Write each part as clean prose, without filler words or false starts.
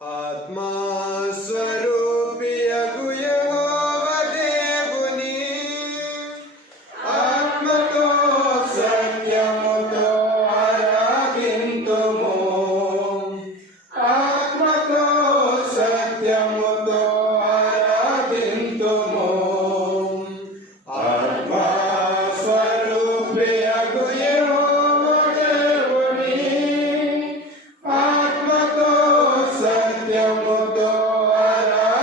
ఆత్మస్వరూపియగు యెహోవా దేవుని ఆత్మతో సత్యముతో ఆరాధింతుము. ఆత్మతో సత్యముతో ఆరాధింతుము. ఆత్మస్వరూపియగు యెహోవా దేవుని ఆత్మతో సత్యముతో ఆరాధింతుము.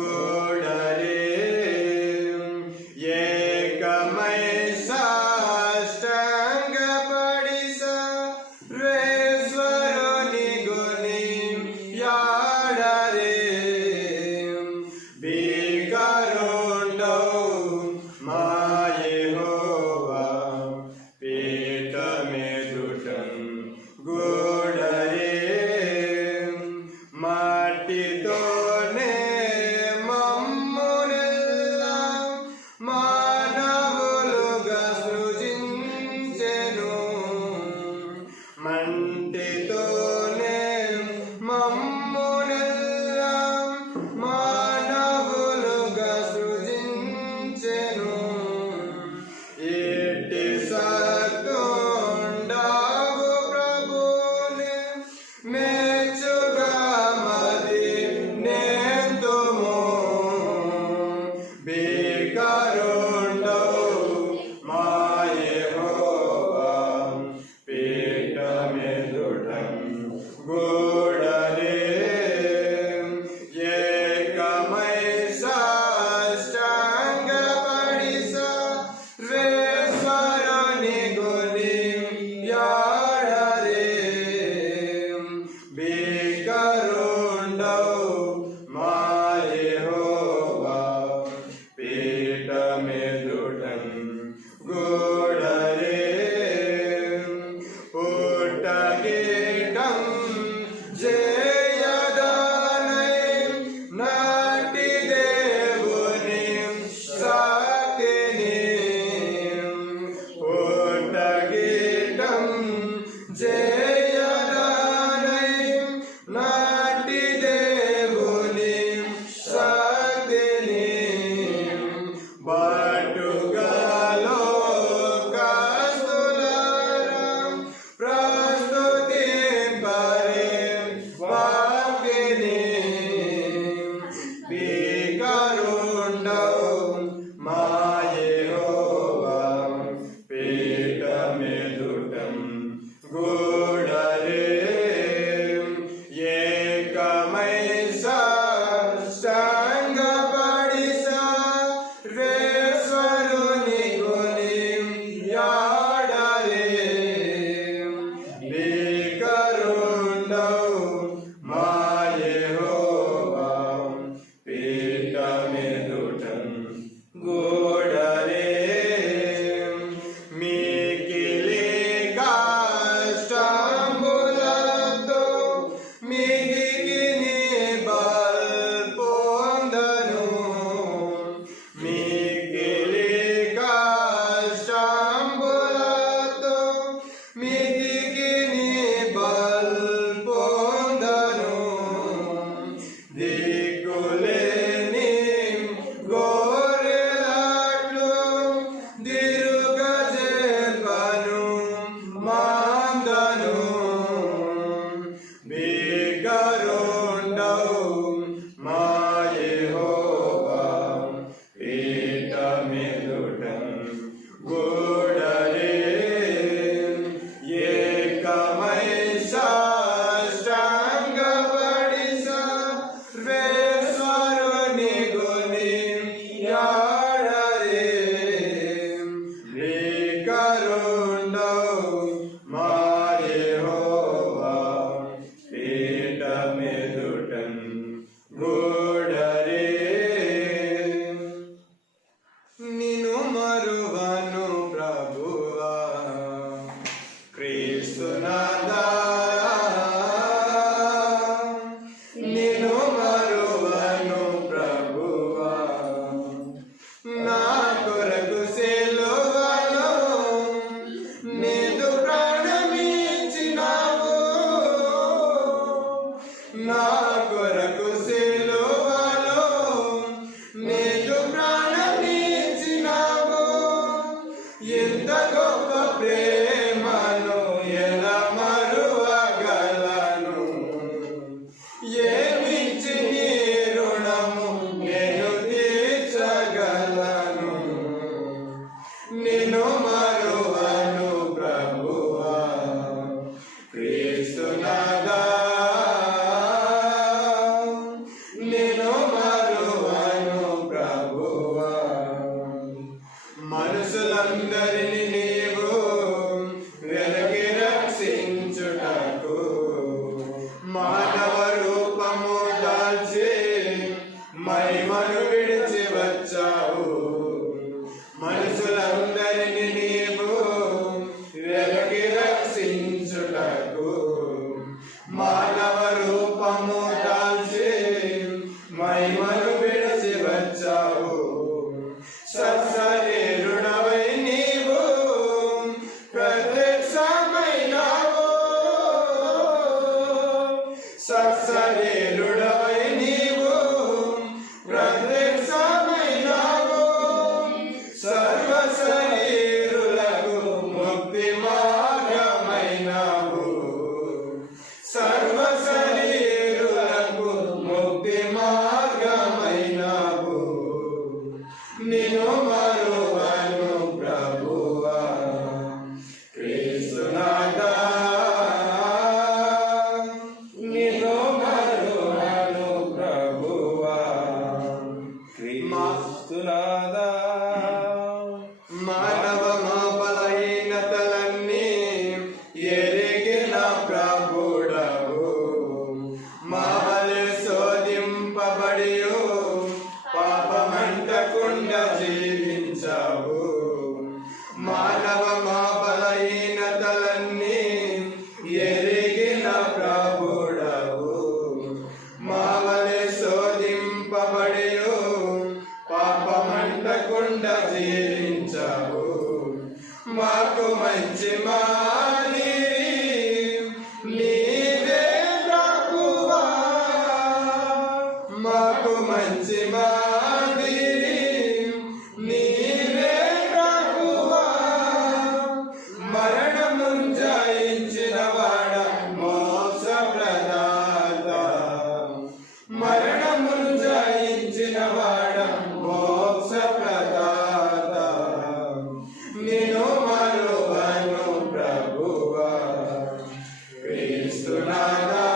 గూడరే ఏకమై సాష్టాంగపడి సర్వేశ్వరుని గుని యాడరే భీకరుండౌ మా యెహోవా పీఠమెదుటం గూడరే మట్టితోనే మమ్మునెల్లా మానవులుగా సృజించెను మంటితోనే మమ్మునెల్లా మానవులుగా సృజించెను ఇట్టి సత్తుండావు ప్రభునే మెచ్చుగా మది నేతుము భీకరుండౌ మా యెహోవా పీఠమెదుటం గూడరే ఏకమై సాష్టాంగపడి సర్వేశ్వరుని గుని యాడరే భీకరుండౌ మా యెహోవా పీఠమెదుటం గూడరే పుట్టగీటం జయదానై నాటి దేవుని సాకిని పుట్టగీటం జయదానై నాటి దేవుని సాకిని బాటుగాలో కాస్తులారా ప్రస్తుతింపరే వాక్యని భీకరుండౌ మా యెహోవా పీఠమెదుటం గూడరే ఏకమై సాష్టాంగపడి సర్వేశ్వరుని గుని యాడరే భీకరుండౌ మా యెహోవా పీఠమెదుటం క్రీస్తునాథా. మానవ బలహీనతలన్నీ ఎరిగిన ప్రభుడవు, మావలె శోధింపబడి పాపమంటకుండా జీవించావు. మానవ బలహీనతలన్నీ ఎరిగిన ప్రభుడవు, మావలె శోధింపబడి పాపమంటకుండా జీవించావు. మాకు మంచి మాదిరి నీవే ప్రభువా, మాకు మంచి మాదిరి నీవే ప్రభువా. మరణమును జయించిన వాడ మోక్ష ప్రదాత, మరణమును జయించిన వాడ మోక్ష ప్రదాత. నిన్ను మరువను ప్రభువా క్రీస్తునాథా,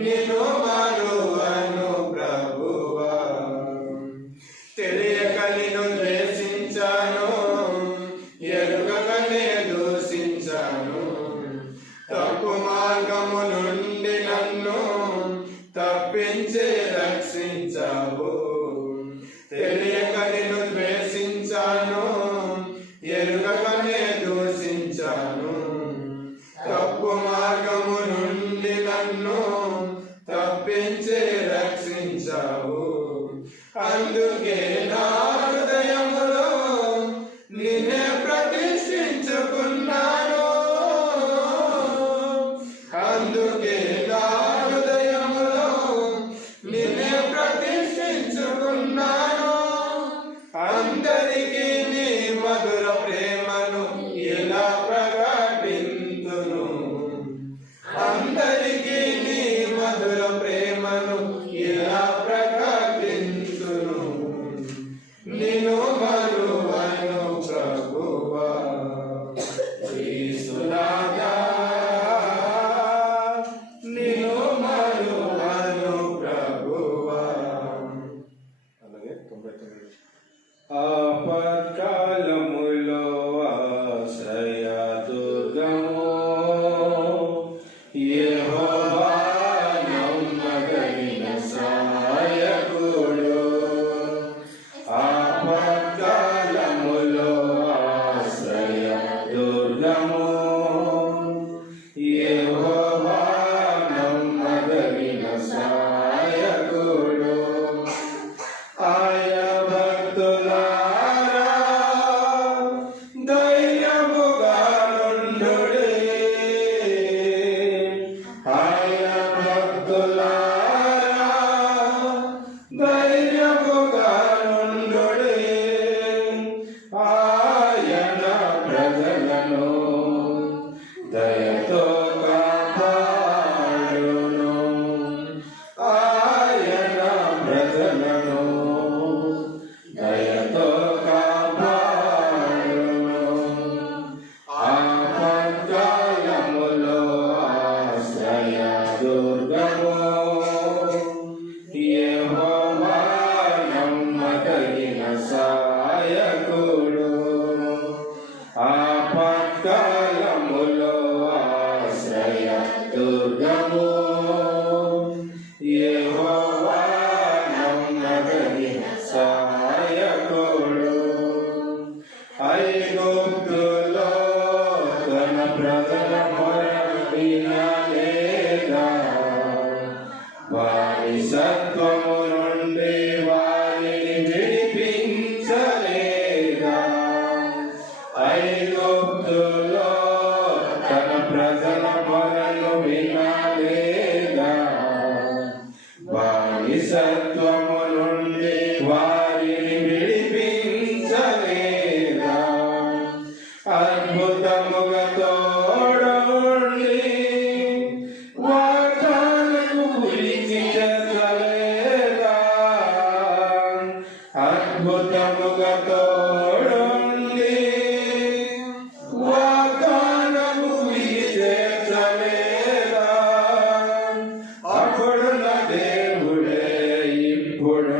నిన్ను మరువను ప్రభువా. తెలియక నిన్ను ద్వేషించాను, ఎరుగకనే దూషించాను. తప్పు మార్గము నుండి నన్ను తప్పించి రక్షించావు. తెలియక నిన్ను ద్వేషించాను, ఎరుగకనే దూషించాను. తప్పు మార్గము నుండి నన్ను తప్పించి రక్షించావు. అందుకే నా హృదయములో నిన్నే ప్రతిష్ఠించుకున్నాను. అందుకే నా హృదయములో నిన్నే ప్రతిష్ఠించుకున్నాను. అందరికీ నీ మధుర ప్రేమను ఎలా ప్రకటింతును, అందరికీ నీ మధుర ప్రేమను ఎలా ప్రకటింతును. నిన్ను మరువను ప్రభువా క్రీస్తునాథా, నిన్ను మరువను ప్రభువా. అలాగే 99. ఆపత్కాలములో ఆశ్రయ దుర్గము, యెహోవా నమ్మదగిన సహాయకుడు. ఆపత్కాలములో ఆశ్రయ దుర్గము, యెహోవా నమ్మదగిన సహాయకుడు. ఆయన భక్తులారా ధైర్యముగా నుండుడి, ఆయన భక్తులారా ధైర్యముగా నుండుడి. ఆయన ప్రజలను దయతో కాపాడును, ఆయన ప్రజలను దయతో కాపాడును. ఆపత్కాలములో ఆశ్రయ దుర్గము, యెహోవా నమ్మదగిన సహాయకుడు. ఆపత్కాలములో ఆశ్రయ దుర్గము, యెహోవా నమ్మదగిన సహాయకుడు. ఐగుప్తులో తన ప్రజల మొరను వినలేదా, వారి సత్వము నుండి వారిని విడిపించలేదా. ఐగుప్తులో తన ప్రజల మొరను వినలేదా, వారి సత్వము నుండి వారిని విడిపించలేదా. అద్భుతముగా తోడుండి వాగ్దానము గురించి చెప్పలేదా. అద్భుతముగా తోడుండి వాగ్దానము గురించి చెప్పలేదా. అప్పుడు నా దేవుడే ఇప్పుడు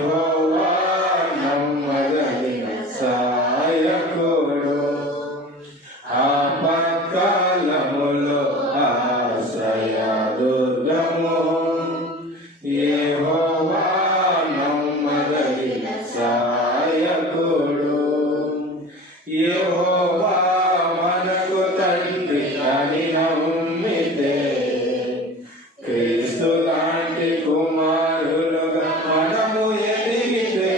యెహోవా నమ్మదగిన సహాయకుడు, ఆపత్కాలములో ఆశ్రయదుర్గము. యెహోవా నమ్మదగిన సహాయకుడు, యెహోవా మనకు తండ్రి అని నమ్మితే క్రీస్తు లాంటి కుమారులుగా మనము ఎదిగితే,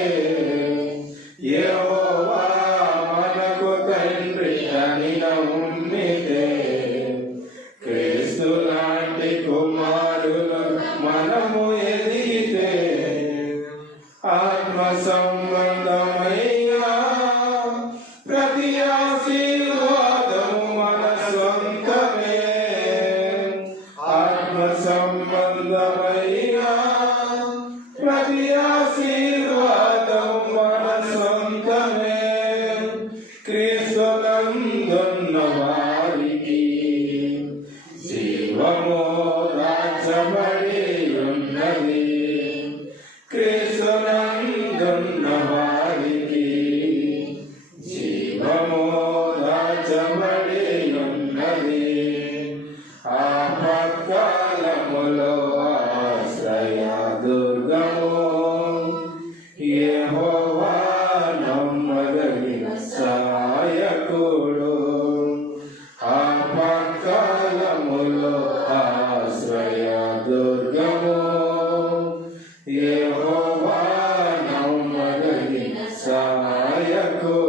యెహోవా మనకు తండ్రి అని నమ్మితే క్రీస్తు లాంటి కుమారులుగా మనము ఎదిగితే, ఆత్మ సంబంధమైన ప్రతి ఆశీర్వాదము మన సొంతమే. ఆత్మ సంబంధమైన ప్రతి ఆశీర్వాదము మన సొంతమే. క్రీస్తునందున్న వారికి జీవము దాచబడి ఉన్నది. క్రీస్తునందున్న వారికి జీవము దాచబడి ఉన్నది. ఆపత్కాలములో ఆశ్రయదుర్గము. యెహోవా నమ్మదగిన సహాయకుడు, ఆపత్కాలములో ఆశ్రయదుర్గము. యెహోవా నమ్మదగిన సహాయకుడు.